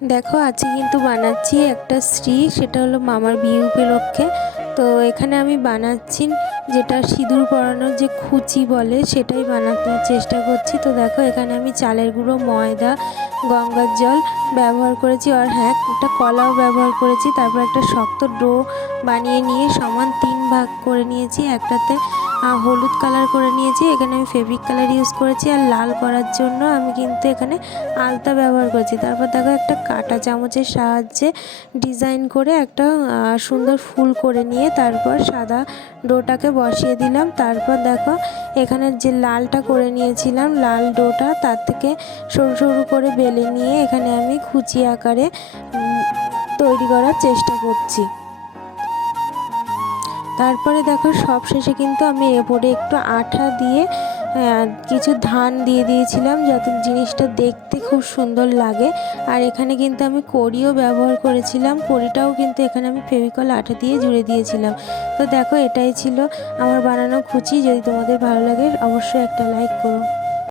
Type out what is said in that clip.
দেখো আজকে কিন্তু বানাচ্ছি একটা শ্রী, সেটা হলো মামার বিয়ে উপলক্ষে। তো এখানে আমি বানাচ্ছি যেটা সিঁদুর পরানোর যে খুচি বলে সেটাই বানাতে চেষ্টা করছি। তো দেখো এখানে আমি চালের গুঁড়ো, ময়দা, গঙ্গার জল ব্যবহার করেছি, আর হ্যাঁ একটা কলাও ব্যবহার করেছি। তারপর একটা শক্ত ডো বানিয়ে নিয়ে সমান 3 ভাগ করে নিয়েছি। একটাতে হলুদ কালার করে নিয়েছি, এখানে আমি ফেব্রিক কালার ইউজ করেছি, আর লাল করার জন্য আমি কিন্তু এখানে আলতা ব্যবহার করেছি। তারপর দেখো একটা কাঁটা চামচের সাহায্যে ডিজাইন করে একটা সুন্দর ফুল করে নিয়ে তারপর সাদা ডোটাকে বসিয়ে দিলাম। তারপর দেখো এখানে যে লালটা করে নিয়েছিলাম, লাল ডোটা তার থেকে সরু সরু করে বেলে নিয়ে এখানে আমি খুচি আকারে তৈরি করার চেষ্টা করছি। তারপরে দেখো সব শেষে কিন্তু আমি এরপরে একটু আঠা দিয়ে কিছু ধান দিয়ে দিয়েছিলাম যাতে জিনিসটা দেখতে খুব সুন্দর লাগে। আর এখানে কিন্তু আমি কড়িও ব্যবহার করেছিলাম, কড়িটাও কিন্তু এখানে আমি ফেভিকল আঠা দিয়ে জুড়ে দিয়েছিলাম। তো দেখো এটাই ছিল আমার বানানো খুচি। যদি তোমাদের ভালো লাগে অবশ্যই একটা লাইক করো।